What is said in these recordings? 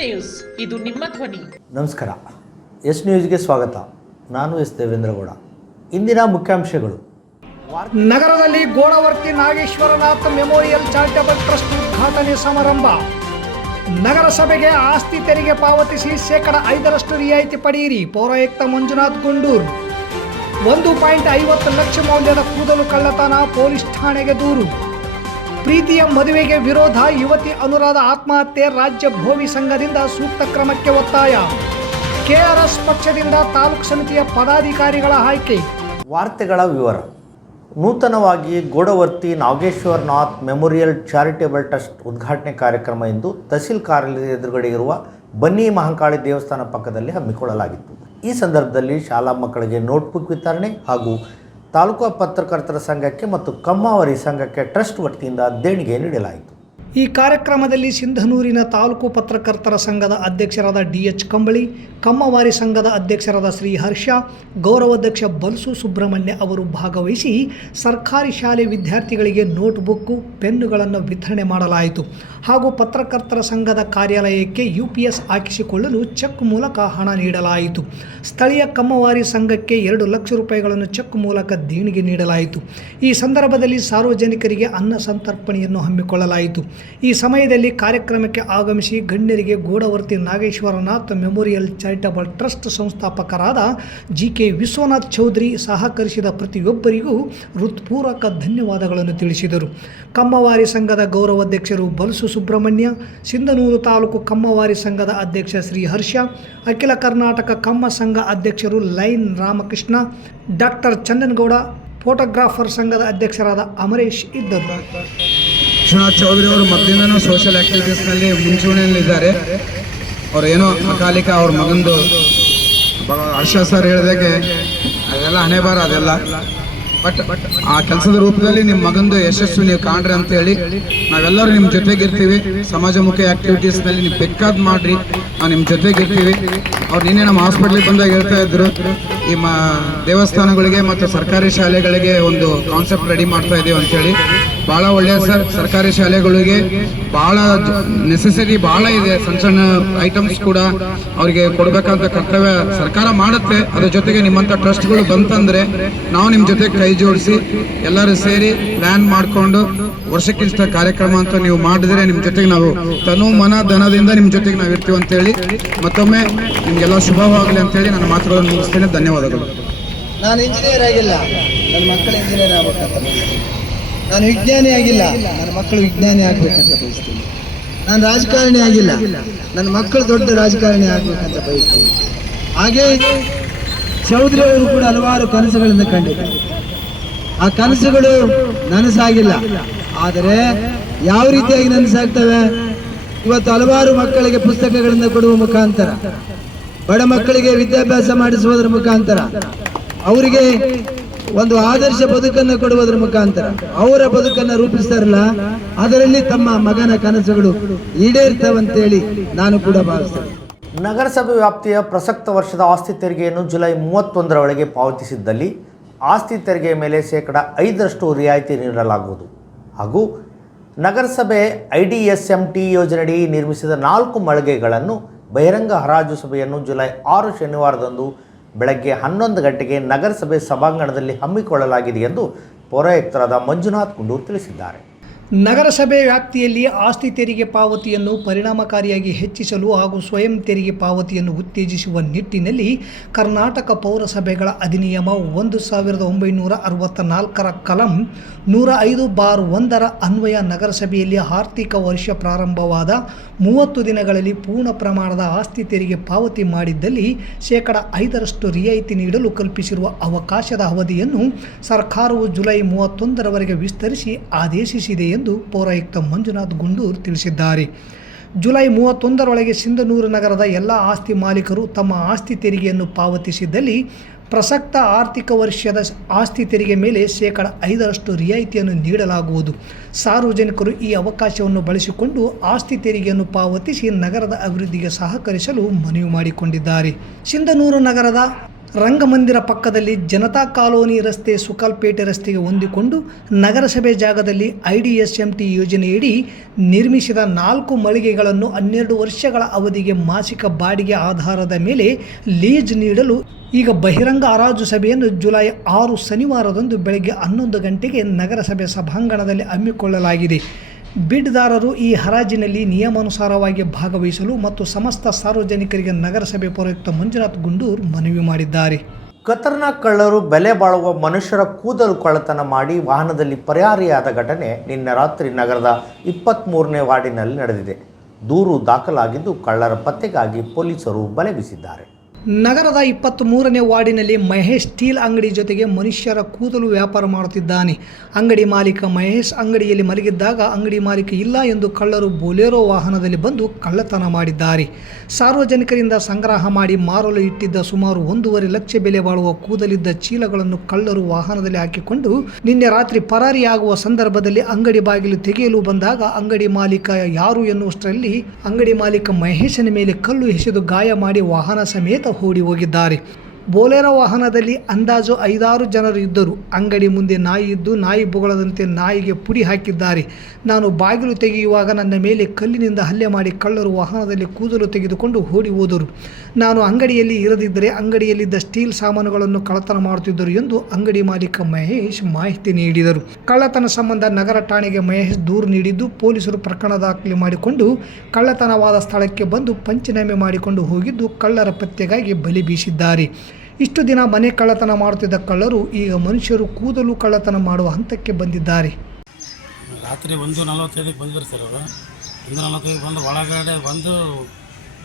News, ಇದು ನಿಮ್ಮ ಧ್ವನಿ. ನಮಸ್ಕಾರ. ಎಸ್ ನ್ಯೂಸ್ಗೆ ಸ್ವಾಗತ. ನಾನು ಎಸ್ ದೇವೇಂದ್ರಗೌಡ. ಇಂದಿನ ಮುಖ್ಯಾಂಶಗಳು. ನಗರದಲ್ಲಿ ಗೋಡವರ್ತಿ ನಾಗೇಶ್ವರನಾಥ್ ಮೆಮೋರಿಯಲ್ ಚಾರಿಟಬಲ್ ಟ್ರಸ್ಟ್ ಉದ್ಘಾಟನೆ ಸಮಾರಂಭ. ನಗರಸಭೆಗೆ ಆಸ್ತಿ ತೆರಿಗೆ ಪಾವತಿಸಿ ಶೇಕಡ 5% ರಿಯಾಯಿತಿ ಪಡೆಯಿರಿ. ಪೌರಾಯುಕ್ತ ಮಂಜುನಾಥ್ ಗುಂಡೂರು. 1.50 ಲಕ್ಷ ಮೌಲ್ಯದ ಕೂದಲು ಕಳ್ಳತನ, ಪೊಲೀಸ್ ಠಾಣೆಗೆ ದೂರು. ಪ್ರೀತಿಯ ಮದುವೆಗೆ ವಿರೋಧ, ಯುವತಿ ಅನುರಾಧ ಆತ್ಮಹತ್ಯೆ, ರಾಜ್ಯ ಭೋವಿ ಸಂಘದಿಂದ ಸೂಕ್ತ ಕ್ರಮಕ್ಕೆ ಒತ್ತಾಯ. ಕೆಆರ್ಎಸ್ ಪಕ್ಷದಿಂದ ತಾಲೂಕು ಸಮಿತಿಯ ಪದಾಧಿಕಾರಿಗಳ ಆಯ್ಕೆ. ವಾರ್ತೆಗಳ ವಿವರ. ನೂತನವಾಗಿ ಗೋಡವರ್ತಿ ನಾಗೇಶ್ವರನಾಥ್ ಮೆಮೋರಿಯಲ್ ಚಾರಿಟೇಬಲ್ ಟ್ರಸ್ಟ್ ಉದ್ಘಾಟನೆ ಕಾರ್ಯಕ್ರಮ ಇಂದು ತಹಸೀಲ್ ಕಾರ್ಯಾಲಯದ ಎದುರುಗಡೆ ಇರುವ ಬನ್ನಿ ಮಹಾಕಾಳಿ ದೇವಸ್ಥಾನ ಪಕ್ಕದಲ್ಲಿ ಹಮ್ಮಿಕೊಳ್ಳಲಾಗಿತ್ತು. ಈ ಸಂದರ್ಭದಲ್ಲಿ ಶಾಲಾ ಮಕ್ಕಳಿಗೆ ನೋಟ್ಬುಕ್ ವಿತರಣೆ ಹಾಗೂ ತಾಲೂಕು ಪತ್ರಕರ್ತರ ಸಂಘಕ್ಕೆ ಮತ್ತು ಕಮ್ಮಾವರಿ ಸಂಘಕ್ಕೆ ಟ್ರಸ್ಟ್ ವತಿಯಿಂದ ದೇಣಿಗೆ ನೀಡಲಾಯಿತು. ಈ ಕಾರ್ಯಕ್ರಮದಲ್ಲಿ ಸಿಂಧನೂರಿನ ತಾಲೂಕು ಪತ್ರಕರ್ತರ ಸಂಘದ ಅಧ್ಯಕ್ಷರಾದ DH ಕಂಬಳಿ, ಕಮ್ಮವಾರಿ ಸಂಘದ ಅಧ್ಯಕ್ಷರಾದ ಶ್ರೀ ಹರ್ಷ, ಗೌರವಾಧ್ಯಕ್ಷ ಬಲ್ಸು ಸುಬ್ರಹ್ಮಣ್ಯ ಅವರು ಭಾಗವಹಿಸಿ ಸರ್ಕಾರಿ ಶಾಲೆ ವಿದ್ಯಾರ್ಥಿಗಳಿಗೆ ನೋಟ್ಬುಕ್ಕು, ಪೆನ್ನುಗಳನ್ನು ವಿತರಣೆ ಮಾಡಲಾಯಿತು. ಹಾಗೂ ಪತ್ರಕರ್ತರ ಸಂಘದ ಕಾರ್ಯಾಲಯಕ್ಕೆ UPS ಹಾಕಿಸಿಕೊಳ್ಳಲು ಚೆಕ್ ಮೂಲಕ ಹಣ ನೀಡಲಾಯಿತು. ಸ್ಥಳೀಯ ಕಮ್ಮವಾರಿ ಸಂಘಕ್ಕೆ 2 ಲಕ್ಷ ರೂಪಾಯಿಗಳನ್ನು ಚೆಕ್ ಮೂಲಕ ದೇಣಿಗೆ ನೀಡಲಾಯಿತು. ಈ ಸಂದರ್ಭದಲ್ಲಿ ಸಾರ್ವಜನಿಕರಿಗೆ ಅನ್ನ ಸಂತರ್ಪಣೆಯನ್ನು ಹಮ್ಮಿಕೊಳ್ಳಲಾಯಿತು. ಈ ಸಮಯದಲ್ಲಿ ಕಾರ್ಯಕ್ರಮಕ್ಕೆ ಆಗಮಿಸಿ ಗಣ್ಯರಿಗೆ ಗೋಡವರ್ತಿ ನಾಗೇಶ್ವರನಾಥ್ ಮೆಮೋರಿಯಲ್ ಚಾರಿಟಬಲ್ ಟ್ರಸ್ಟ್ ಸಂಸ್ಥಾಪಕರಾದ GK ವಿಶ್ವನಾಥ್ ಚೌಧರಿ ಸಹಕರಿಸಿದ ಪ್ರತಿಯೊಬ್ಬರಿಗೂ ಹೃತ್ಪೂರ್ವಕ ಧನ್ಯವಾದಗಳನ್ನು ತಿಳಿಸಿದರು. ಕಮ್ಮವಾರಿ ಸಂಘದ ಗೌರವಾಧ್ಯಕ್ಷರು ಬಲ್ಸು ಸುಬ್ರಹ್ಮಣ್ಯ, ಸಿಂಧನೂರು ತಾಲೂಕು ಕಮ್ಮವಾರಿ ಸಂಘದ ಅಧ್ಯಕ್ಷ ಶ್ರೀ ಹರ್ಷ, ಅಖಿಲ ಕರ್ನಾಟಕ ಕಮ್ಮ ಸಂಘ ಅಧ್ಯಕ್ಷರು line Ramakrishna, doctor Chandanagouda, photographer ಸಂಘದ ಅಧ್ಯಕ್ಷರಾದ ಅಮರೇಶ್ ಇದ್ದರು. ವಿಶ್ವನಾಥ್ ಚೌಧರಿ ಅವರು ಮೊದಲಿಂದನೂ ಸೋಷಿಯಲ್ ಆ್ಯಕ್ಟಿವಿಟೀಸ್ನಲ್ಲಿ ಮುಂಚೂಣಿಯಲ್ಲಿದ್ದಾರೆ. ಅವ್ರು ಏನೋ ಅಕಾಲಿಕ ಅವ್ರ ಮಗಂದು ಹರ್ಷ ಸರ್ ಹೇಳಿದಾಗೆ ಅದೆಲ್ಲ ಹಣೆ ಬಾರ ಅದೆಲ್ಲ, ಬಟ್ ಆ ಕೆಲಸದ ರೂಪದಲ್ಲಿ ನಿಮ್ಮ ಮಗಂದು ಯಶಸ್ಸು ನೀವು ಕಾಣ್ರಿ ಅಂತೇಳಿ ನಾವೆಲ್ಲರೂ ನಿಮ್ಮ ಜೊತೆಗಿರ್ತೀವಿ. ಸಮಾಜಮುಖಿ ಆ್ಯಕ್ಟಿವಿಟೀಸ್ನಲ್ಲಿ ನೀವು ಬೇಕಾದ ಮಾಡಿರಿ, ನಾವು ನಿಮ್ಮ ಜೊತೆಗಿರ್ತೀವಿ. ಅವ್ರು ನಿನ್ನೆ ನಮ್ಮ ಹಾಸ್ಪಿಟ್ಲಿಗೆ ಬಂದಾಗ ಹೇಳ್ತಾ ಇದ್ರು, ಈ ದೇವಸ್ಥಾನಗಳಿಗೆ ಮತ್ತು ಸರ್ಕಾರಿ ಶಾಲೆಗಳಿಗೆ ಒಂದು ಕಾನ್ಸೆಪ್ಟ್ ರೆಡಿ ಮಾಡ್ತಾ ಇದ್ದೀವಿ ಅಂತೇಳಿ. ಭಾಳ ಒಳ್ಳೆಯ ಸರ್. ಸರ್ಕಾರಿ ಶಾಲೆಗಳಿಗೆ ಭಾಳ ನೆಸೆಸರಿ ಭಾಳ ಇದೆ. ಸಣ್ಣ ಸಣ್ಣ ಐಟಮ್ಸ್ ಕೂಡ ಅವರಿಗೆ ಕೊಡಬೇಕಂತ ಕರ್ತವ್ಯ ಸರ್ಕಾರ ಮಾಡುತ್ತೆ. ಅದ್ರ ಜೊತೆಗೆ ನಿಮ್ಮಂಥ ಟ್ರಸ್ಟ್ಗಳು ಬಂತಂದರೆ ನಾವು ನಿಮ್ಮ ಜೊತೆ ಕೈ ಜೋಡಿಸಿ ಎಲ್ಲರೂ ಸೇರಿ ಪ್ಲ್ಯಾನ್ ಮಾಡಿಕೊಂಡು ವರ್ಷಕ್ಕಿಷ್ಟ ಕಾರ್ಯಕ್ರಮ ಅಂತ ನೀವು ಮಾಡಿದ್ರೆ ನಿಮ್ಮ ಜೊತೆಗೆ ನಾವು ತನು ಮನ ಧನದಿಂದ ನಿಮ್ಮ ಜೊತೆಗೆ ನಾವು ಇರ್ತೀವಿ ಅಂತೇಳಿ ಮತ್ತೊಮ್ಮೆ ನಿಮಗೆಲ್ಲ ಶುಭವಾಗಲಿ ಅಂತೇಳಿ ನನ್ನ ಮಾತುಗಳನ್ನು ಮುಗಿಸ್ತೇನೆ. ಧನ್ಯವಾದಗಳು. ನಾನು ಇಂಜಿನಿಯರ್ ಆಗಿಲ್ಲ, ನನ್ನ ಮಕ್ಕಳು ಇಂಜಿನಿಯರ್ ಆಗ್ಬೇಕಂತ ಬಯಸ್ತೀನಿ. ನಾನು ವಿಜ್ಞಾನಿ ಆಗಿಲ್ಲ, ನನ್ನ ಮಕ್ಕಳು ವಿಜ್ಞಾನಿ ಆಗ್ಬೇಕಂತ ಬಯಸ್ತೀನಿ. ನಾನು ರಾಜಕಾರಣಿ ಆಗಿಲ್ಲ, ನನ್ನ ಮಕ್ಕಳು ದೊಡ್ಡ ರಾಜಕಾರಣಿ ಆಗ್ಬೇಕಂತ ಬಯಸ್ತೀನಿ. ಹಾಗೆ ಚೌಧರಿ ಅವರು ಕೂಡ ಹಲವಾರು ಕನಸುಗಳನ್ನು ಕಂಡಿದ್ದಾರೆ. ಆ ಕನಸುಗಳು ನನಸಾಗಿಲ್ಲ, ಆದರೆ ಯಾವ ರೀತಿಯಾಗಿ ನನಸಾಗ್ತವೆ? ಇವತ್ತು ಹಲವಾರು ಮಕ್ಕಳಿಗೆ ಪುಸ್ತಕಗಳನ್ನು ಕೊಡುವ ಮುಖಾಂತರ, ಬಡ ಮಕ್ಕಳಿಗೆ ವಿದ್ಯಾಭ್ಯಾಸ ಮಾಡಿಸುವುದರ ಮುಖಾಂತರ, ಅವರಿಗೆ ಒಂದು ಆದರ್ಶ ಬದುಕನ್ನು ಕೊಡುವುದರ ಮುಖಾಂತರ ಅವರ ಬದುಕನ್ನು ರೂಪಿಸ್ತಾರಲ್ಲ, ಅದರಲ್ಲಿ ತಮ್ಮ ಮಗನ ಕನಸುಗಳು ಈಡೇರ್ತವಂತೇಳಿ ನಾನು ಕೂಡ ಭಾವಿಸ್ತೇನೆ. ನಗರಸಭೆ ವ್ಯಾಪ್ತಿಯ ಪ್ರಸಕ್ತ ವರ್ಷದ ಆಸ್ತಿ ತೆರಿಗೆಯನ್ನು ಜುಲೈ 31ರ ಒಳಗೆ ಪಾವತಿಸಿದ್ದಲ್ಲಿ ಆಸ್ತಿ ತೆರಿಗೆಯ ಮೇಲೆ ಶೇಕಡ 5% ರಿಯಾಯಿತಿ ನೀಡಲಾಗುವುದು. ಹಾಗೂ ನಗರಸಭೆ IDSMT ಯೋಜನೆಯಡಿ ನಿರ್ಮಿಸಿದ 4 ಮಳಿಗೆಗಳನ್ನು ಬಹಿರಂಗ ಹರಾಜು ಸಭೆಯನ್ನು ಜುಲೈ 6 ಶನಿವಾರದಂದು ಬೆಳಗ್ಗೆ 11 ಗಂಟೆಗೆ ನಗರಸಭೆ ಸಭಾಂಗಣದಲ್ಲಿ ಹಮ್ಮಿಕೊಳ್ಳಲಾಗಿದೆ ಎಂದು ಪೌರಾಯುಕ್ತರಾದ ಮಂಜುನಾಥ್ ಗುಂಡೂರು ತಿಳಿಸಿದ್ದಾರೆ. ನಗರಸಭೆ ವ್ಯಾಪ್ತಿಯಲ್ಲಿ ಆಸ್ತಿ ತೆರಿಗೆ ಪಾವತಿಯನ್ನು ಪರಿಣಾಮಕಾರಿಯಾಗಿ ಹೆಚ್ಚಿಸಲು ಹಾಗೂ ಸ್ವಯಂ ತೆರಿಗೆ ಪಾವತಿಯನ್ನು ಉತ್ತೇಜಿಸುವ ನಿಟ್ಟಿನಲ್ಲಿ ಕರ್ನಾಟಕ ಪೌರಸಭೆಗಳ ಅಧಿನಿಯಮ 1964ರ ಕಲಂ 105/1 ಅನ್ವಯ ನಗರಸಭೆಯಲ್ಲಿ ಆರ್ಥಿಕ ವರ್ಷ ಪ್ರಾರಂಭವಾದ 30 ದಿನಗಳಲ್ಲಿ ಪೂರ್ಣ ಪ್ರಮಾಣದ ಆಸ್ತಿ ತೆರಿಗೆ ಪಾವತಿ ಮಾಡಿದ್ದಲ್ಲಿ ಶೇಕಡ 5% ರಿಯಾಯಿತಿ ನೀಡಲು ಕಲ್ಪಿಸಿರುವ ಅವಕಾಶದ ಅವಧಿಯನ್ನು ಸರ್ಕಾರವು ಜುಲೈ 31ರವರೆಗೆ ವಿಸ್ತರಿಸಿ ಆದೇಶಿಸಿದೆ ಎಂದು ಪೌರಾಯುಕ್ತ ಮಂಜುನಾಥ್ ಗುಂಡೂರು ತಿಳಿಸಿದ್ದಾರೆ. ಜುಲೈ 31ರೊಳಗೆ ಸಿಂಧನೂರು ನಗರದ ಎಲ್ಲ ಆಸ್ತಿ ಮಾಲೀಕರು ತಮ್ಮ ಆಸ್ತಿ ತೆರಿಗೆಯನ್ನು ಪಾವತಿಸಿದ್ದಲ್ಲಿ ಪ್ರಸಕ್ತ ಆರ್ಥಿಕ ವರ್ಷದ ಆಸ್ತಿ ತೆರಿಗೆ ಮೇಲೆ ಶೇಕಡ 5% ರಿಯಾಯಿತಿಯನ್ನು ನೀಡಲಾಗುವುದು. ಸಾರ್ವಜನಿಕರು ಈ ಅವಕಾಶವನ್ನು ಬಳಸಿಕೊಂಡು ಆಸ್ತಿ ತೆರಿಗೆಯನ್ನು ಪಾವತಿಸಿ ನಗರದ ಅಭಿವೃದ್ಧಿಗೆ ಸಹಕರಿಸಲು ಮನವಿ ಮಾಡಿಕೊಂಡಿದ್ದಾರೆ. ಸಿಂಧನೂರು ನಗರದ ರಂಗಮಂದಿರ ಪಕ್ಕದಲ್ಲಿ ಜನತಾ ಕಾಲೋನಿ ರಸ್ತೆ ಸುಕಲ್ಪೇಟೆ ರಸ್ತೆಗೆ ಹೊಂದಿಕೊಂಡು ನಗರಸಭೆ ಜಾಗದಲ್ಲಿ IDSMT ಯೋಜನೆಯಡಿ ನಿರ್ಮಿಸಿದ 4 ಮಳಿಗೆಗಳನ್ನು 12 ವರ್ಷಗಳ ಅವಧಿಗೆ ಮಾಸಿಕ ಬಾಡಿಗೆ ಆಧಾರದ ಮೇಲೆ ಲೀಜ್ ನೀಡಲು ಈಗ ಬಹಿರಂಗ ಹರಾಜು ಸಭೆಯನ್ನು ಜುಲೈ 6 ಶನಿವಾರದಂದು ಬೆಳಗ್ಗೆ 11 ಗಂಟೆಗೆ ನಗರಸಭೆ ಸಭಾಂಗಣದಲ್ಲಿ ಹಮ್ಮಿಕೊಳ್ಳಲಾಗಿದೆ. ಬಿಡ್ದಾರರು ಈ ಹರಾಜಿನಲ್ಲಿ ನಿಯಮಾನುಸಾರವಾಗಿ ಭಾಗವಹಿಸಲು ಮತ್ತು ಸಮಸ್ತ ಸಾರ್ವಜನಿಕರಿಗೆ ನಗರಸಭೆ ಪೌರಾಯುಕ್ತ ಮಂಜುನಾಥ್ ಗುಂಡೂರ್ ಮನವಿ ಮಾಡಿದ್ದಾರೆ. ಖತರ್ನಾಕ್ ಕಳ್ಳರು ಬೆಲೆ ಬಾಳುವ ಮನುಷ್ಯರ ಕೂದಲು ಕಳ್ಳತನ ಮಾಡಿ ವಾಹನದಲ್ಲಿ ಪರಾರಿಯಾದ ಘಟನೆ ನಿನ್ನೆ ರಾತ್ರಿ ನಗರದ 23ನೇ ವಾರ್ಡಿನಲ್ಲಿ ನಡೆದಿದೆ. ದೂರು ದಾಖಲಾಗಿದ್ದು ಕಳ್ಳರ ಪತ್ತೆಗಾಗಿ ಪೊಲೀಸರು ಬಲೆ ಬೀಸಿದ್ದಾರೆ. ನಗರದ 23ನೇ ವಾರ್ಡಿನಲ್ಲಿ ಮಹೇಶ್ ಸ್ಟೀಲ್ ಅಂಗಡಿ ಜೊತೆಗೆ ಮನುಷ್ಯರ ಕೂದಲು ವ್ಯಾಪಾರ ಮಾಡುತ್ತಿದ್ದಾನೆ. ಅಂಗಡಿ ಮಾಲೀಕ ಮಹೇಶ್ ಅಂಗಡಿಯಲ್ಲಿ ಮಲಗಿದ್ದಾಗ ಅಂಗಡಿ ಮಾಲೀಕ ಇಲ್ಲ ಎಂದು ಕಳ್ಳರು ಬೊಲೆರೋ ವಾಹನದಲ್ಲಿ ಬಂದು ಕಳ್ಳತನ ಮಾಡಿದ್ದಾರೆ. ಸಾರ್ವಜನಿಕರಿಂದ ಸಂಗ್ರಹ ಮಾಡಿ ಮಾರಲು ಇಟ್ಟಿದ್ದ ಸುಮಾರು 1.5 ಲಕ್ಷ ಬೆಲೆ ಬಾಳುವ ಕೂದಲಿದ್ದ ಚೀಲಗಳನ್ನು ಕಳ್ಳರು ವಾಹನದಲ್ಲಿ ಹಾಕಿಕೊಂಡು ನಿನ್ನೆ ರಾತ್ರಿ ಪರಾರಿಯಾಗುವ ಸಂದರ್ಭದಲ್ಲಿ ಅಂಗಡಿ ಬಾಗಿಲು ತೆಗೆಯಲು ಬಂದಾಗ ಅಂಗಡಿ ಮಾಲೀಕ ಯಾರು ಎನ್ನುವಷ್ಟರಲ್ಲಿ ಅಂಗಡಿ ಮಾಲೀಕ ಮಹೇಶನ ಮೇಲೆ ಕಲ್ಲು ಎಸೆದು ಗಾಯ ಮಾಡಿ ವಾಹನ ಸಮೇತ ಓಡಿ ಹೋಗಿದ್ದಾರೆ. ಬೋಲೆರೋ ವಾಹನದಲ್ಲಿ ಅಂದಾಜು 5-6 ಜನರು ಇದ್ದರು. ಅಂಗಡಿ ಮುಂದೆ ನಾಯಿ ಇದ್ದು ನಾಯಿ ಬೊಗಳದಂತೆ ನಾಯಿಗೆ ಪುಡಿ ಹಾಕಿದ್ದಾರೆ. ನಾನು ಬಾಗಿಲು ತೆಗೆಯುವಾಗ ನನ್ನ ಮೇಲೆ ಕಲ್ಲಿನಿಂದ ಹಲ್ಲೆ ಮಾಡಿ ಕಳ್ಳರು ವಾಹನದಲ್ಲಿ ಕೂದಲು ತೆಗೆದುಕೊಂಡು ಓಡಿ ಹೋದರು. ನಾನು ಅಂಗಡಿಯಲ್ಲಿ ಇರದಿದ್ದರೆ ಅಂಗಡಿಯಲ್ಲಿದ್ದ ಸ್ಟೀಲ್ ಸಾಮಾನುಗಳನ್ನು ಕಳ್ಳತನ ಮಾಡುತ್ತಿದ್ದರು ಎಂದು ಅಂಗಡಿ ಮಾಲೀಕ ಮಹೇಶ್ ಮಾಹಿತಿ ನೀಡಿದರು. ಕಳ್ಳತನ ಸಂಬಂಧ ನಗರ ಠಾಣೆಗೆ ಮಹೇಶ್ ದೂರು ನೀಡಿದ್ದು ಪೊಲೀಸರು ಪ್ರಕರಣ ದಾಖಲೆ ಮಾಡಿಕೊಂಡು ಕಳ್ಳತನವಾದ ಸ್ಥಳಕ್ಕೆ ಬಂದು ಪಂಚನಾಮೆ ಮಾಡಿಕೊಂಡು ಹೋಗಿದ್ದು ಕಳ್ಳರ ಪತ್ತೆಗಾಗಿ ಬಲೆ ಬೀಸಿದ್ದಾರೆ. ಇಷ್ಟು ದಿನ ಮನೆ ಕಳ್ಳತನ ಮಾಡುತ್ತಿದ್ದ ಕಳ್ಳರು ಈಗ ಮನುಷ್ಯರು ಕೂದಲು ಕಳ್ಳತನ ಮಾಡುವ ಹಂತಕ್ಕೆ ಬಂದಿದ್ದಾರೆ. ರಾತ್ರಿ 1:45 ಬಂದರು ಸರ್. ಅವರು 1:45 ಬಂದು ಒಳಗಡೆ ಬಂದು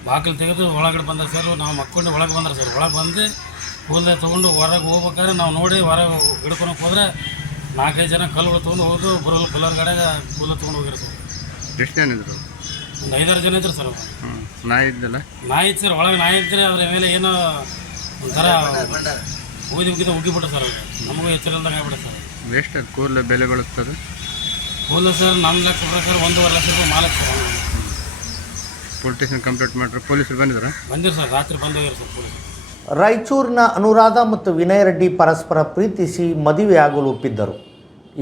ಬಾಗಿಲು ತೆಗೆದು ಒಳಗಡೆ ಬಂದರು ಸರ್. ನಾವು ಮಕ್ಕೊಂಡು ಒಳಗೆ ಬಂದರು ಸರ್. ಒಳಗೆ ಬಂದು ಕೂದಲೇ ತೊಗೊಂಡು ಹೊರಗೆ ಹೋಗ್ಬೇಕಾದ್ರೆ ನಾವು ನೋಡಿ ಹೊರಗೆ ಹಿಡ್ಕೊಳಕ್ಕೆ ಹೋದರೆ 4-5 ಜನ ಕಲ್ಲುಗಳು ತೊಗೊಂಡು ಹೋಗಿ ಬರೋಲ್ಲ ಕಲ್ಲರ್ ಕಡೆಗೆ ಕೂದಲು ತೊಗೊಂಡು ಹೋಗಿರು ಸರ್. ಎಷ್ಟು ಜನ ಇದ್ರು? ಒಂದು 5-6 ಜನ ಇದ್ರು ಸರ್. ನಾಯಿ ಇದ್ದಲ್ಲ? ನಾಯಿ ಇತ್ತು ಸರ್. ಒಳಗೆ ನಾಯಿ ಇದ್ದರೆ ಅದರ ಮೇಲೆ ಏನೋ ಒಂಥರ ಉಗ್ಗಿಬಿಟ್ಟು ಸರ್. ನಮಗೂ ಎಚ್ಚರಿಲ್ದಂಗೆ ಆಗ್ಬಿಡುತ್ತೆ ಸರ್. ಎಷ್ಟು ಕೂದಲು ಬೆಲೆ ಬೀಳುತ್ತದೆ? ಕೂದಲು ಸರ್ ನಮ್ಮ ಲೆಕ್ಕ ಪ್ರಕಾರ 1.5 ಲಕ್ಷ ರೂಪಾಯಿ ಮಾಲಕ್ಕೆ ಸರ್. ಪೊಲೀಸ್ ಸ್ಟೇಷನ್ ಕಂಪ್ಲೇಂಟ್ ಮಾಡ್ರೆ ಪೊಲೀಸರು ಬಂದಿದ್ದಾರೆ? ಬಂದಿರು ಸರ್. ರಾತ್ರಿ ಬಂದು ಹೋಗಿರು ಸರ್ ಪೊಲೀಸರು. ರಾಯಚೂರಿನ ಅನುರಾಧ ಮತ್ತು ವಿನಯ್ ರೆಡ್ಡಿ ಪರಸ್ಪರ ಪ್ರೀತಿಸಿ ಮದುವೆಯಾಗಲು ಒಪ್ಪಿದ್ದರು.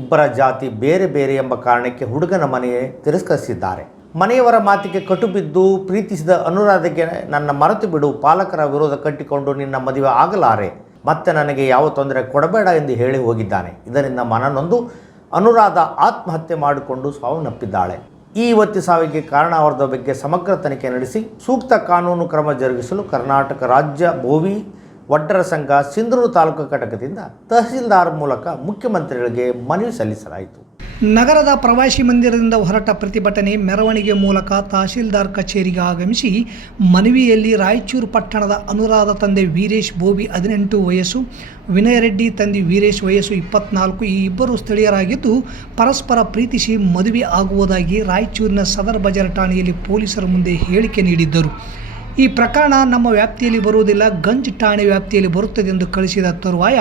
ಇಬ್ಬರ ಜಾತಿ ಬೇರೆ ಬೇರೆ ಎಂಬ ಕಾರಣಕ್ಕೆ ಹುಡುಗನ ಮನೆಯೇ ತಿರಸ್ಕರಿಸಿದ್ದಾರೆ. ಮನೆಯವರ ಮಾತಿಗೆ ಕಟುಬಿದ್ದು ಪ್ರೀತಿಸಿದ ಅನುರಾಧೆಗೆ ನನ್ನ ಮರೆತು ಬಿಡು, ಪಾಲಕರ ವಿರೋಧ ಕಟ್ಟಿಕೊಂಡು ನಿನ್ನ ಮದುವೆ ಆಗಲಾರೆ, ಮತ್ತೆ ನನಗೆ ಯಾವ ತೊಂದರೆ ಕೊಡಬೇಡ ಎಂದು ಹೇಳಿ ಹೋಗಿದ್ದಾನೆ. ಇದರಿಂದ ಮನನೊಂದು ಅನುರಾಧ ಆತ್ಮಹತ್ಯೆ ಮಾಡಿಕೊಂಡು ಸಾವನ್ನಪ್ಪಿದ್ದಾಳೆ. ಈ ಯುವತಿ ಸಾವಿಗೆ ಕಾರಣವಾದ ಬಗ್ಗೆ ಸಮಗ್ರ ತನಿಖೆ ನಡೆಸಿ ಸೂಕ್ತ ಕಾನೂನು ಕ್ರಮ ಜರುಗಿಸಲು ಕರ್ನಾಟಕ ರಾಜ್ಯ ಭೋವಿ ವಡ್ಡರ ಸಂಘ ಸಿಂಧನೂರು ತಾಲೂಕು ಘಟಕದಿಂದ ತಹಸೀಲ್ದಾರ್ ಮೂಲಕ ಮುಖ್ಯಮಂತ್ರಿಗಳಿಗೆ ಮನವಿ ಸಲ್ಲಿಸಲಾಯಿತು. ನಗರದ ಪ್ರವಾಸಿ ಮಂದಿರದಿಂದ ಹೊರಟ ಪ್ರತಿಭಟನೆ ಮೆರವಣಿಗೆ ಮೂಲಕ ತಹಸೀಲ್ದಾರ್ ಕಚೇರಿಗೆ ಆಗಮಿಸಿ ಮನವಿಯಲ್ಲಿ ರಾಯಚೂರು ಪಟ್ಟಣದ ಅನುರಾಧ ತಂದೆ ವೀರೇಶ್ ಬೋವಿ 18 ವಯಸ್ಸು, ವಿನಯ್ ರೆಡ್ಡಿ ತಂದೆ ವೀರೇಶ್ ವಯಸ್ಸು 24, ಈ ಇಬ್ಬರು ಸ್ಥಳೀಯರಾಗಿದ್ದು ಪರಸ್ಪರ ಪ್ರೀತಿಸಿ ಮದುವೆ ಆಗುವುದಾಗಿ ರಾಯಚೂರಿನ ಸದರ್ ಬಜಾರ್ ಠಾಣೆಯಲ್ಲಿ ಪೊಲೀಸರ ಮುಂದೆ ಹೇಳಿಕೆ ನೀಡಿದ್ದರು. ಈ ಪ್ರಕರಣ ನಮ್ಮ ವ್ಯಾಪ್ತಿಯಲ್ಲಿ ಬರುವುದಿಲ್ಲ, ಗಂಜ್ ಠಾಣೆ ವ್ಯಾಪ್ತಿಯಲ್ಲಿ ಬರುತ್ತದೆ ಎಂದು ಕಳಿಸಿದ ತರುವಾಯ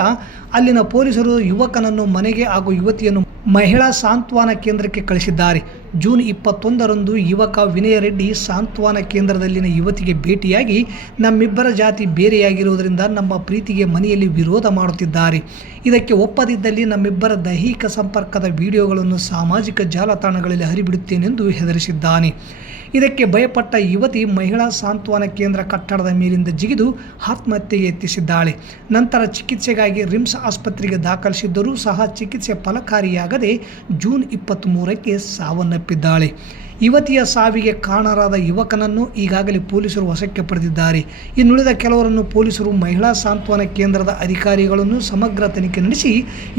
ಅಲ್ಲಿನ ಪೊಲೀಸರು ಯುವಕನನ್ನು ಮನೆಗೆ ಹಾಗೂ ಯುವತಿಯನ್ನು ಮಹಿಳಾ ಸಾಂತ್ವನ ಕೇಂದ್ರಕ್ಕೆ ಕಳಿಸಿದ್ದಾರೆ. ಜೂನ್ 21ರಂದು ಯುವಕ ವಿನಯ್ ರೆಡ್ಡಿ ಸಾಂತ್ವನ ಕೇಂದ್ರದಲ್ಲಿನ ಯುವತಿಗೆ ಭೇಟಿಯಾಗಿ ನಮ್ಮಿಬ್ಬರ ಜಾತಿ ಬೇರೆಯಾಗಿರುವುದರಿಂದ ನಮ್ಮ ಪ್ರೀತಿಗೆ ಮನೆಯಲ್ಲಿ ವಿರೋಧ ಮಾಡುತ್ತಿದ್ದಾರೆ, ಇದಕ್ಕೆ ಒಪ್ಪದಿದ್ದಲ್ಲಿ ನಮ್ಮಿಬ್ಬರ ದೈಹಿಕ ಸಂಪರ್ಕದ ವಿಡಿಯೋಗಳನ್ನು ಸಾಮಾಜಿಕ ಜಾಲತಾಣಗಳಲ್ಲಿ ಹರಿಬಿಡುತ್ತೇನೆಂದು ಹೆದರಿಸಿದ್ದಾನೆ. ಇದಕ್ಕೆ ಭಯಪಟ್ಟ ಯುವತಿ ಮಹಿಳಾ ಸಾಂತ್ವನ ಕೇಂದ್ರ ಕಟ್ಟಡದ ಮೇಲಿಂದ ಜಿಗಿದು ಆತ್ಮಹತ್ಯೆಗೆ ಯತ್ನಿಸಿದ್ದಾಳೆ. ನಂತರ ಚಿಕಿತ್ಸೆಗಾಗಿ ರಿಮ್ಸ್ ಆಸ್ಪತ್ರೆಗೆ ದಾಖಲಿಸಿದ್ದರೂ ಸಹ ಚಿಕಿತ್ಸೆ ಫಲಕಾರಿಯಾಗದೆ ಜೂನ್ 23ಕ್ಕೆ ಸಾವನ್ನಪ್ಪಿದ್ದಾಳೆ. ಯುವತಿಯ ಸಾವಿಗೆ ಕಾರಣರಾದ ಯುವಕನನ್ನು ಈಗಾಗಲೇ ಪೊಲೀಸರು ವಶಕ್ಕೆ ಪಡೆದಿದ್ದಾರೆ. ಇನ್ನುಳಿದ ಕೆಲವರನ್ನು ಪೊಲೀಸರು ಮಹಿಳಾ ಸಾಂತ್ವನ ಕೇಂದ್ರದ ಅಧಿಕಾರಿಗಳನ್ನು ಸಮಗ್ರ ತನಿಖೆ ನಡೆಸಿ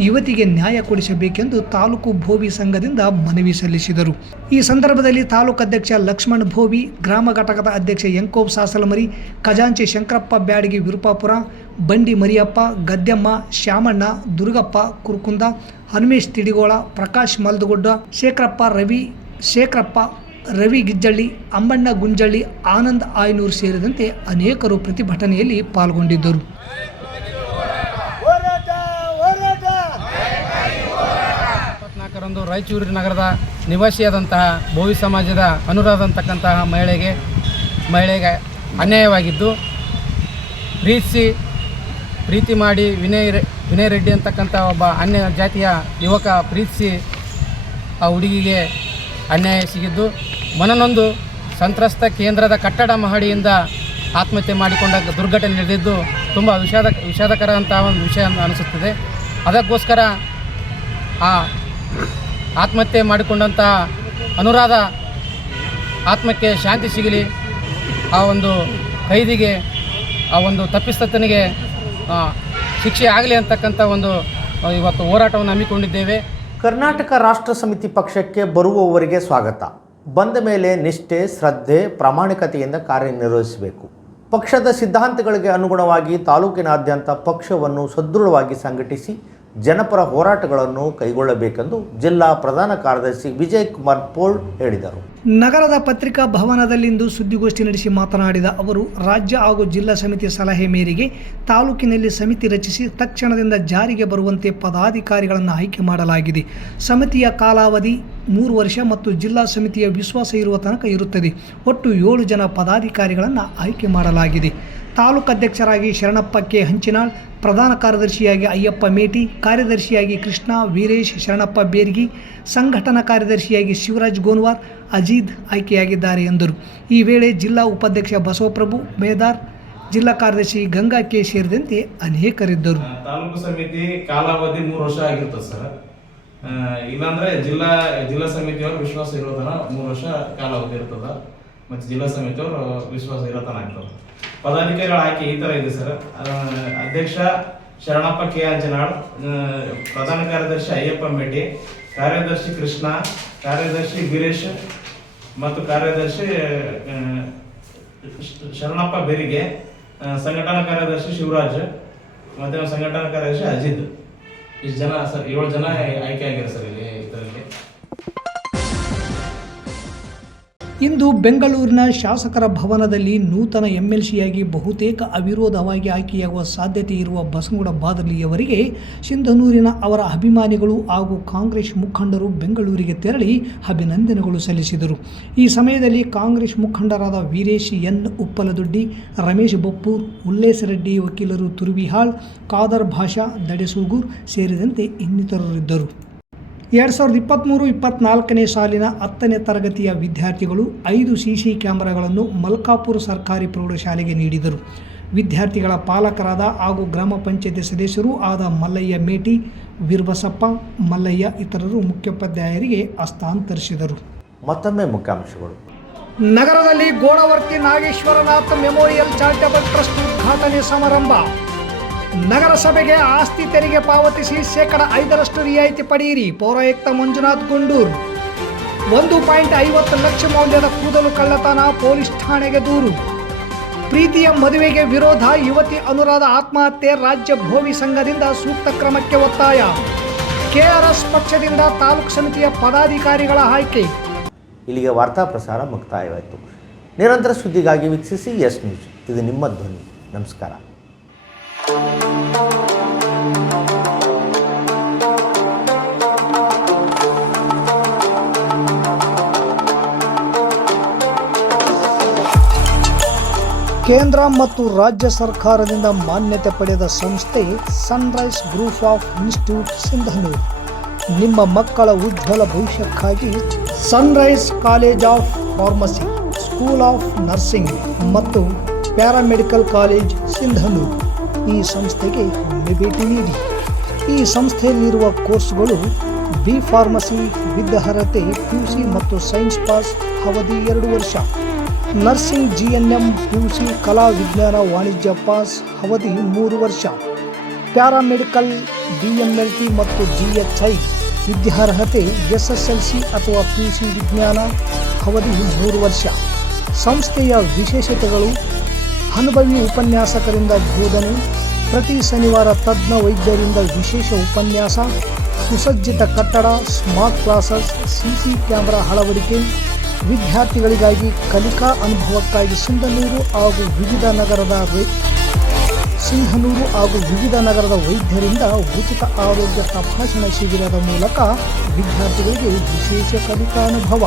ಯುವತಿಗೆ ನ್ಯಾಯ ಕೊಡಿಸಬೇಕೆಂದು ತಾಲೂಕು ಭೋವಿ ಸಂಘದಿಂದ ಮನವಿ ಸಲ್ಲಿಸಿದರು. ಈ ಸಂದರ್ಭದಲ್ಲಿ ತಾಲೂಕು ಅಧ್ಯಕ್ಷ ಲಕ್ಷ್ಮಣ್ ಭೋವಿ, ಗ್ರಾಮ ಘಟಕದ ಅಧ್ಯಕ್ಷ ಯಂಕೋಬ್ ಸಾಸಲಮರಿ, ಖಜಾಂಚಿ ಶಂಕರಪ್ಪ ಬ್ಯಾಡಗಿ ವಿರುಪಾಪುರ, ಬಂಡಿ ಮರಿಯಪ್ಪ, ಗದ್ದೆಮ್ಮ, ಶ್ಯಾಮಣ್ಣ, ದುರ್ಗಪ್ಪ ಕುರುಕುಂದ, ಹನುಮೇಶ್ ತಿಡಿಗೋಳ, ಪ್ರಕಾಶ್ ಮಲ್ದಗುಡ್ಡ, ಶೇಖರಪ್ಪ, ರವಿ ಗಿಜ್ಜಳ್ಳಿ, ಅಂಬಣ್ಣ ಗುಂಜಳ್ಳಿ, ಆನಂದ್ ಆಯನೂರು ಸೇರಿದಂತೆ ಅನೇಕರು ಪ್ರತಿಭಟನೆಯಲ್ಲಿ ಪಾಲ್ಗೊಂಡಿದ್ದರು. 24ರಂದು ರಾಯಚೂರು ನಗರದ ನಿವಾಸಿಯಾದಂತಹ ಭೋವಿ ಸಮಾಜದ ಅನುರಾಧ ಅಂತಕ್ಕಂತಹ ಮಹಿಳೆಗೆ ಅನ್ಯಾಯವಾಗಿದ್ದು ಪ್ರೀತಿಸಿ ಪ್ರೀತಿ ಮಾಡಿ ವಿನಯ್ ರೆಡ್ಡಿ ಅಂತಕ್ಕಂಥ ಒಬ್ಬ ಅನ್ಯ ಜಾತಿಯ ಯುವಕ ಪ್ರೀತಿಸಿ ಆ ಹುಡುಗಿಗೆ ಅನ್ಯಾಯ ಸಿಗಿದ್ದು ಮನನೊಂದು ಸಂತ್ರಸ್ತ ಕೇಂದ್ರದ ಕಟ್ಟಡ ಮಹಡಿಯಿಂದ ಆತ್ಮಹತ್ಯೆ ಮಾಡಿಕೊಂಡ ದುರ್ಘಟನೆ ನಡೆದಿದ್ದು ತುಂಬ ವಿಷಾದಕರ ಅಂತ ಒಂದು ವಿಷಯ ಅನಿಸುತ್ತದೆ. ಅದಕ್ಕೋಸ್ಕರ ಆ ಆತ್ಮಹತ್ಯೆ ಮಾಡಿಕೊಂಡಂಥ ಅನುರಾಧ ಆತ್ಮಕ್ಕೆ ಶಾಂತಿ ಸಿಗಲಿ, ಆ ಒಂದು ಕೈದಿಗೆ, ಆ ಒಂದು ತಪ್ಪಿತಸ್ಥನಿಗೆ ಶಿಕ್ಷೆ ಆಗಲಿ ಅಂತಕ್ಕಂಥ ಒಂದು ಇವತ್ತು ಹೋರಾಟವನ್ನು ಹಮ್ಮಿಕೊಂಡಿದ್ದೇವೆ. ಕರ್ನಾಟಕ ರಾಷ್ಟ್ರ ಸಮಿತಿ ಪಕ್ಷಕ್ಕೆ ಬರುವವರಿಗೆ ಸ್ವಾಗತ. ಬಂದ ಮೇಲೆ ನಿಷ್ಠೆ, ಶ್ರದ್ಧೆ, ಪ್ರಾಮಾಣಿಕತೆಯಿಂದ ಕಾರ್ಯನಿರ್ವಹಿಸಬೇಕು. ಪಕ್ಷದ ಸಿದ್ಧಾಂತಗಳಿಗೆ ಅನುಗುಣವಾಗಿ ತಾಲೂಕಿನಾದ್ಯಂತ ಪಕ್ಷವನ್ನು ಸದೃಢವಾಗಿ ಸಂಘಟಿಸಿ ಜನಪರ ಹೋರಾಟಗಳನ್ನು ಕೈಗೊಳ್ಳಬೇಕೆಂದು ಜಿಲ್ಲಾ ಪ್ರಧಾನ ಕಾರ್ಯದರ್ಶಿ ವಿಜಯ್ ಕುಮಾರ್ ಪೋಳ್ ಹೇಳಿದರು. ನಗರದ ಪತ್ರಿಕಾ ಭವನದಲ್ಲಿಂದು ಸುದ್ದಿಗೋಷ್ಠಿ ನಡೆಸಿ ಮಾತನಾಡಿದ ಅವರು, ರಾಜ್ಯ ಹಾಗೂ ಜಿಲ್ಲಾ ಸಮಿತಿ ಸಲಹೆ ಮೇರೆಗೆ ತಾಲೂಕಿನಲ್ಲಿ ಸಮಿತಿ ರಚಿಸಿ ತಕ್ಷಣದಿಂದ ಜಾರಿಗೆ ಬರುವಂತೆ ಪದಾಧಿಕಾರಿಗಳನ್ನು ಆಯ್ಕೆ ಮಾಡಲಾಗಿದೆ. ಸಮಿತಿಯ ಕಾಲಾವಧಿ 3 ವರ್ಷ ಮತ್ತು ಜಿಲ್ಲಾ ಸಮಿತಿಯ ವಿಶ್ವಾಸ ಇರುವ ತನಕ ಇರುತ್ತದೆ. ಒಟ್ಟು 7 ಜನ ಪದಾಧಿಕಾರಿಗಳನ್ನು ಆಯ್ಕೆ ಮಾಡಲಾಗಿದೆ. ತಾಲೂಕು ಅಧ್ಯಕ್ಷರಾಗಿ ಶರಣಪ್ಪ ಕೆ ಹಂಚಿನಾಳ್, ಪ್ರಧಾನ ಕಾರ್ಯದರ್ಶಿಯಾಗಿ ಅಯ್ಯಪ್ಪ ಮೇಟಿ, ಕಾರ್ಯದರ್ಶಿಯಾಗಿ ಕೃಷ್ಣ ವೀರೇಶ್ ಶರಣಪ್ಪ ಬೇರ್ಗಿ, ಸಂಘಟನಾ ಕಾರ್ಯದರ್ಶಿಯಾಗಿ ಶಿವರಾಜ್ ಗೋನ್ವಾರ್, ಅಜೀದ್ ಆಯ್ಕೆಯಾಗಿದ್ದಾರೆ ಎಂದರು. ಈ ವೇಳೆ ಜಿಲ್ಲಾ ಉಪಾಧ್ಯಕ್ಷ ಬಸವಪ್ರಭು ಮೇದಾರ್, ಜಿಲ್ಲಾ ಕಾರ್ಯದರ್ಶಿ ಗಂಗಾ ಕೆ ಸೇರಿದಂತೆ ಅನೇಕರಿದ್ದರು. ತಾಲೂಕು ಸಮಿತಿ ಕಾಲಾವಧಿ 3 ವರ್ಷ ಆಗಿರ್ತದೆ ಸರ್. ಇಲ್ಲಾಂದ್ರೆ ಜಿಲ್ಲಾ ಸಮಿತಿಯವರು ವಿಶ್ವಾಸ ಇರೋತನ 3 ವರ್ಷ ಕಾಲಾವಧಿ ಇರ್ತದ, ಮತ್ತು ಜಿಲ್ಲಾ ಸಮಿತಿಯವರು ವಿಶ್ವಾಸ ಇರೋತನ ಆಗ್ತದೆ. ಪದಾಧಿಕಾರಿಗಳ ಆಯ್ಕೆ ಈ ತರ ಇದೆ ಸರ್. ಅಧ್ಯಕ್ಷ ಶರಣಪ್ಪ ಕೆ ಅಂಜನಾಳ್, ಪ್ರಧಾನ ಕಾರ್ಯದರ್ಶಿ ಅಯ್ಯಪ್ಪ ಮೇಟಿ, ಕಾರ್ಯದರ್ಶಿ ಕೃಷ್ಣ, ಕಾರ್ಯದರ್ಶಿ ವೀರೇಶ್ ಮತ್ತು ಕಾರ್ಯದರ್ಶಿ ಶರಣಪ್ಪ ಬೇರಿಗೆ, ಸಂಘಟನಾ ಕಾರ್ಯದರ್ಶಿ ಶಿವರಾಜ್ ಮತ್ತು ಸಂಘಟನಾ ಕಾರ್ಯದರ್ಶಿ ಅಜಿತ್. ಇಷ್ಟು ಜನ ಸರ್, 7 ಜನ ಆಯ್ಕೆ ಆಗಿರೋ ಸರ್ ಇದರಲ್ಲಿ. ಇಂದು ಬೆಂಗಳೂರಿನ ಶಾಸಕರ ಭವನದಲ್ಲಿ ನೂತನ MLCಯಾಗಿ ಬಹುತೇಕ ಅವಿರೋಧವಾಗಿ ಆಯ್ಕೆಯಾಗುವ ಸಾಧ್ಯತೆ ಇರುವ ಬಸನಗೌಡ ಬಾದರ್ಲಿಯವರಿಗೆ ಸಿಂಧನೂರಿನ ಅವರ ಅಭಿಮಾನಿಗಳು ಹಾಗೂ ಕಾಂಗ್ರೆಸ್ ಮುಖಂಡರು ಬೆಂಗಳೂರಿಗೆ ತೆರಳಿ ಅಭಿನಂದನೆಗಳು ಸಲ್ಲಿಸಿದರು. ಈ ಸಮಯದಲ್ಲಿ ಕಾಂಗ್ರೆಸ್ ಮುಖಂಡರಾದ ವೀರೇಶ್ ಎನ್ ಉಪ್ಪಲದೊಡ್ಡಿ, ರಮೇಶ್ ಬಪ್ಪೂರ್, ಉಲ್ಲೇಸ್ ರೆಡ್ಡಿ, ವಕೀಲರು ತುರ್ವಿಹಾಳ್, ಖಾದರ್ ಭಾಷಾ, ದಡೆಸೂಗೂರ್ ಸೇರಿದಂತೆ ಇನ್ನಿತರರಿದ್ದರು. 2023-24ನೇ ಸಾಲಿನ 10ನೇ ತರಗತಿಯ ವಿದ್ಯಾರ್ಥಿಗಳು 5 CC ಕ್ಯಾಮೆರಾಗಳನ್ನು ಮಲ್ಕಾಪುರ ಸರ್ಕಾರಿ ಪ್ರೌಢಶಾಲೆಗೆ ನೀಡಿದರು. ವಿದ್ಯಾರ್ಥಿಗಳ ಪಾಲಕರಾದ ಹಾಗೂ ಗ್ರಾಮ ಪಂಚಾಯತಿ ಸದಸ್ಯರೂ ಆದ ಮಲ್ಲಯ್ಯ ಮೇಟಿ, ವೀರಬಸಪ್ಪ, ಮಲ್ಲಯ್ಯ ಇತರರು ಮುಖ್ಯೋಪಾಧ್ಯಾಯರಿಗೆ ಹಸ್ತಾಂತರಿಸಿದರು. ಮತ್ತೊಮ್ಮೆ ಮುಖ್ಯಾಂಶಗಳು. ನಗರದಲ್ಲಿ ಗೋಣವರ್ತಿ ನಾಗೇಶ್ವರನಾಥ್ ಮೆಮೋರಿಯಲ್ ಚಾರಿಟಬಲ್ ಟ್ರಸ್ಟ್ ಉದ್ಘಾಟನೆ ಸಮಾರಂಭ. ನಗರಸಭೆಗೆ ಆಸ್ತಿ ತೆರಿಗೆ ಪಾವತಿಸಿ 5% ರಿಯಾಯಿತಿ ಪಡೆಯಿರಿ. ಪೌರಾಯುಕ್ತ ಮಂಜುನಾಥ್ ಗುಂಡೂರ್. 1.50 ಲಕ್ಷ ಮೌಲ್ಯದ ಕೂದಲು ಕಳ್ಳತನ, ಪೊಲೀಸ್ ಠಾಣೆಗೆ ದೂರು. ಪ್ರೀತಿಯ ಮದುವೆಗೆ ವಿರೋಧ, ಯುವತಿ ಅನುರಾಧ ಆತ್ಮಹತ್ಯೆ, ರಾಜ್ಯ ಭೋವಿ ಸಂಘದಿಂದ ಸೂಕ್ತ ಕ್ರಮಕ್ಕೆ ಒತ್ತಾಯ. KRS ಪಕ್ಷದಿಂದ ತಾಲೂಕು ಸಮಿತಿಯ ಪದಾಧಿಕಾರಿಗಳ ಆಯ್ಕೆ. ಇಲ್ಲಿಗೆ ವಾರ್ತಾ ಪ್ರಸಾರ ಮುಕ್ತಾಯವಾಯಿತು. ನಿರಂತರ ಸುದ್ದಿಗಾಗಿ ವೀಕ್ಷಿಸಿ ಎಸ್ ನ್ಯೂಸ್. ಇದು ನಿಮ್ಮ ಧ್ವನಿ. ನಮಸ್ಕಾರ. ಕೇಂದ್ರ ಮತ್ತು ರಾಜ್ಯ ಸರ್ಕಾರದಿಂದ ಮಾನ್ಯತೆ ಪಡೆದ ಸಂಸ್ಥೆ Sunrise Group of Institute Sindhanur. ನಿಮ್ಮ ಮಕ್ಕಳ ಉಜ್ವಲ ಭವಿಷ್ಯಕ್ಕಾಗಿ Sunrise college of pharmacy, school of nursing ಮತ್ತು ಪ್ಯಾರಾಮೆಡಿಕಲ್ ಕಾಲೇಜ್ ಸಿಂಧನೂರು ಈ ಸಂಸ್ಥೆಗೆ ಒಮ್ಮೆ ಭೇಟಿ ನೀಡಿ. ಈ ಸಂಸ್ಥೆಯಲ್ಲಿರುವ ಕೋರ್ಸ್ಗಳು ಬಿ ಫಾರ್ಮಸಿ ವಿದ್ಯ ಅರ್ಹತೆ PUC ಮತ್ತು ಸೈನ್ಸ್ ಪಾಸ್ ಅವಧಿ 2 ವರ್ಷ, ನರ್ಸಿಂಗ್ GNM PUC ಕಲಾ ವಿಜ್ಞಾನ ವಾಣಿಜ್ಯ ಪಾಸ್ ಅವಧಿ 3 ವರ್ಷ, ಪ್ಯಾರಾಮೆಡಿಕಲ್ DMLT ಮತ್ತು GHI ವಿದ್ಯಾರ್ಹತೆ SSLC ಅಥವಾ PUC ವಿಜ್ಞಾನ ಅವಧಿ 3 ವರ್ಷ. ಸಂಸ್ಥೆಯ ವಿಶೇಷತೆಗಳು: ಅನುಭವಿ ಉಪನ್ಯಾಸಕರಿಂದ ಬೋಧನೆ, ಪ್ರತಿ ಶನಿವಾರ ತಜ್ಞ ವೈದ್ಯರಿಂದ ವಿಶೇಷ ಉಪನ್ಯಾಸ, ಸುಸಜ್ಜಿತ ಕಟ್ಟಡ, ಸ್ಮಾರ್ಟ್ ಕ್ಲಾಸಸ್, CC ಕ್ಯಾಮೆರಾ ಅಳವಡಿಕೆ, ವಿದ್ಯಾರ್ಥಿಗಳಿಗಾಗಿ ಕಲಿಕಾ ಅನುಭವಕ್ಕಾಗಿ ಸಿಂಧನೂರು ಹಾಗೂ ವಿವಿಧ ನಗರದ ವೈದ್ಯರಿಂದ ಉಚಿತ ಆರೋಗ್ಯ ತಪಾಸಣಾ ಶಿಬಿರದ ಮೂಲಕ ವಿದ್ಯಾರ್ಥಿಗಳಿಗೆ ವಿಶೇಷ ಕಲಿಕಾ ಅನುಭವ.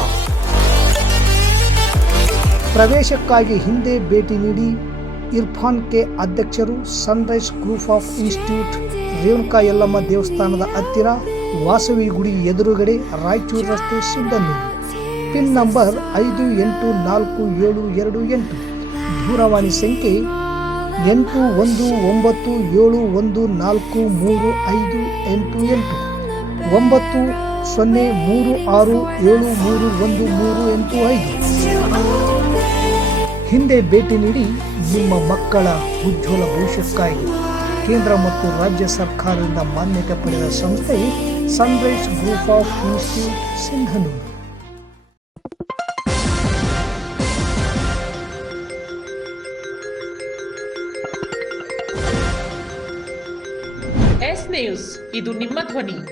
ಪ್ರವೇಶಕ್ಕಾಗಿ ಹಿಂದೆ ಭೇಟಿ ನೀಡಿ. ಇರ್ಫಾನ್ ಕೆ ಅಧ್ಯಕ್ಷರು, Sunrise Group of institute, Renuka Yellamma ದೇವಸ್ಥಾನದ ಹತ್ತಿರ, ವಾಸವಿ ಗುಡಿ ಎದುರುಗಡೆ, ರಾಯಚೂರು ರಸ್ತೆ, ಸಿಂಧನೂರು. Pin number 514728. ದೂರವಾಣಿ ಸಂಖ್ಯೆ 8191414358 9036731385. ಹಿಂದೆ ಭೇಟಿ ನೀಡಿ ನಿಮ್ಮ ಮಕ್ಕಳ ಉಜ್ವಲ ಭವಿಷ್ಯಕ್ಕಾಗಿ. ಕೇಂದ್ರ ಮತ್ತು ರಾಜ್ಯ ಸರ್ಕಾರದಿಂದ ಮಾನ್ಯತೆ ಪಡೆದ ಸಂಸ್ಥೆ Sunrise Group of Institute, Sindhanur. S News, ಇದು ನಿಮ್ಮ ಧ್ವನಿ.